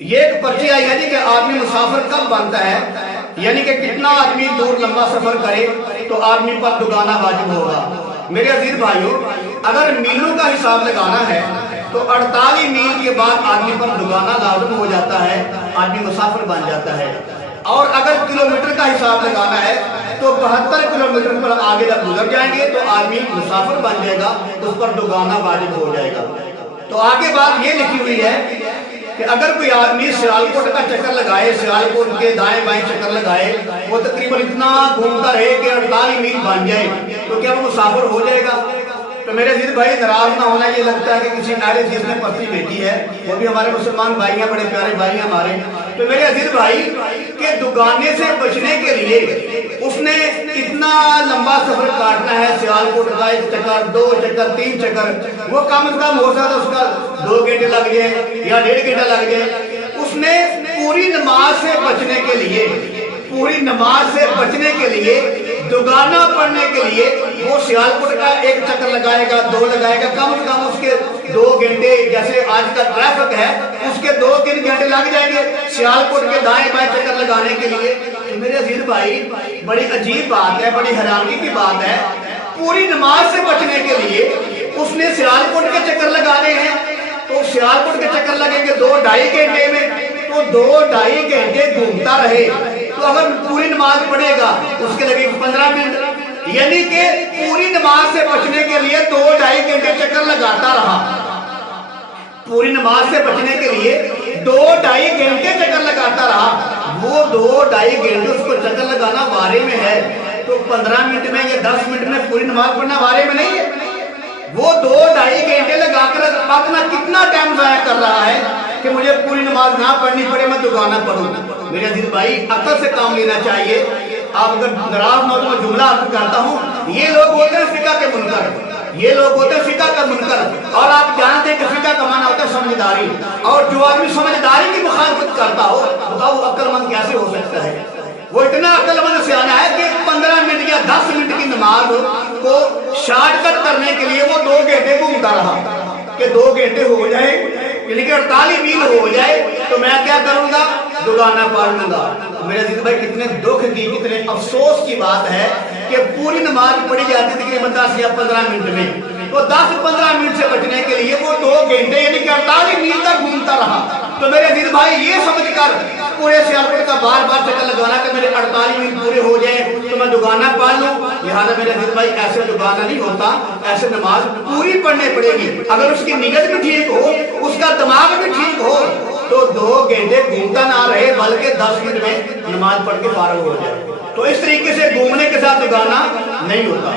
یہ ایک پرچی آئی ہے جی کہ آدمی مسافر کب بنتا ہے، یعنی کہ کتنا آدمی دور لمبا سفر کرے تو آدمی پر دگانا واجب ہوگا۔ میرے عزیز بھائیو، اگر میلوں کا حساب لگانا ہے تو 48 میل کے بعد آدمی پر دگانا لازم ہو جاتا ہے، آدمی مسافر بن جاتا ہے۔ اور اگر کلومیٹر کا حساب لگانا ہے تو 72 کلومیٹر پر آگے جب گزر جائیں گے تو آدمی مسافر بن جائے گا، اس پر دگانا واجب ہو جائے گا۔ تو آگے بات یہ لکھی ہوئی ہے کہ اگر کوئی آدمی سیالکوٹ کا چکر لگائے، سیالکوٹ کے دائیں بائیں چکر لگائے، وہ تقریباً اتنا گھومتا رہے کہ 48 میل بن جائے تو کیا وہ مسافر ہو جائے گا؟ تو میرے عزیز بھائی ناراض نہ ہونا، یہ لگتا ہے کہ کسی اہل حدیث نے پرچی بھیجی ہے، وہ بھی ہمارے مسلمان بھائی ہیں، بڑے پیارے بھائی ہیں ہمارے۔ تو میرے عزیز بھائی کہ دگانے سے بچنے کے لیے اس نے اتنا لمبا سفر کاٹنا ہے، سیالکوٹ کا 1 چکر 2 چکر 3 چکر، وہ کم از کم ہو سکتا ہے اس کا 2 گھنٹے لگ جائے یا 1.5 گھنٹہ لگ جائے۔ اس نے پوری نماز سے بچنے کے لیے، پوری نماز سے بچنے کے لیے، دگانا پڑھنے کے لیے وہ سیالکوٹ کا 1 چکر لگائے گا، 2 لگائے گا، کم از کم اس کے 2 گھنٹے، جیسے آج کا ٹریفک ہے اس کے 2-3 گھنٹے لگ جائیں گے سیالکوٹ کے دائیں بائیں چکر لگانے کے لیے۔ تو میرے عزیز بھائی بڑی عجیب بات ہے، بڑی حیرانی کی بات ہے، پوری نماز سے بچنے کے لیے اس نے سیالکوٹ کے چکر لگانے ہیں۔ تو سیالکوٹ کے چکر لگیں گے 2-2.5 گھنٹے میں، تو 2-2.5 گھنٹے گھومتا رہے تو اگر پوری نماز پڑھے گا اس کے لگے 15 منٹ، یعنی کہ پوری نماز سے بچنے کے لیے 2-2.5 گھنٹے چکر لگاتا رہا۔ پوری نماز سے بچنے کے لیے 2-2.5 گھنٹے چکر لگاتا رہا۔ وہ 2-2.5 گھنٹے اس کو چکر لگانا وارے میں ہے تو 15 منٹ میں یا 10 منٹ میں پوری نماز پڑھنا وارے میں نہیں ہے۔ وہ 2-2.5 گھنٹے لگا کر اپنا کتنا ٹائم ضائع کر رہا ہے کہ مجھے پوری نماز نہ پڑھنی پڑے، میں دگانا پڑھوں۔ میرے عزیز بھائی عقل سے کام لینا چاہیے۔ آپ اگر ناراض نہ ہو تو میں جملہ عرض کرتا ہوں، یہ لوگ ہوتے ہیں فقہ کے منکر، یہ لوگ ہوتے ہیں فقہ کا منکر، اور آپ جانتے ہیں کہ فقہ کا معنی ہوتا ہے سمجھداری، اور جو آدمی سمجھداری کی مخالفت کرتا ہو بتاؤ وہ عقل مند کیسے ہو سکتا ہے؟ وہ اتنا عقل مند سیانا ہے کہ 15 منٹ یا 10 منٹ کی نماز کو شارٹ کٹ کرنے کے لیے وہ 2 گھنٹے گھومتا رہا کہ 2 گھنٹے ہو جائے، یعنی کہ 48 میل ہو جائے تو میں کیا کروں گا؟ دگانا پڑھ لوں گا۔ میرے عزیز بھائی کتنے دکھ کی، کتنے افسوس کی بات ہے کہ پوری نماز پڑھی جاتی تقریباً 10 یا 15 منٹ میں، تو 10-15 منٹ سے بچنے کے لیے وہ 2 گھنٹے یعنی کہ 48 میل تک گھومتا رہا۔ تو میرے عزیز بھائی یہ سمجھ کر پورے سیالکوٹ کا بار بار چکر لگانا کہ میرے 48 منٹ پورے ہو جائیں تو میں دگانا پڑھ لوں، لہٰذا میرے عزیز بھائی ایسے دگانا نہیں ہوتا، ایسے نماز پوری پڑھنے پڑے گی۔ اگر اس کی نیت بھی ٹھیک ہو، اس کا دماغ بھی ٹھیک ہو تو 2 گھنٹے گھومتا نہ رہے بلکہ 10 منٹ میں نماز پڑھ کے فارغ ہو جائے۔ تو اس طریقے سے گھومنے کے ساتھ دگانا نہیں ہوتا۔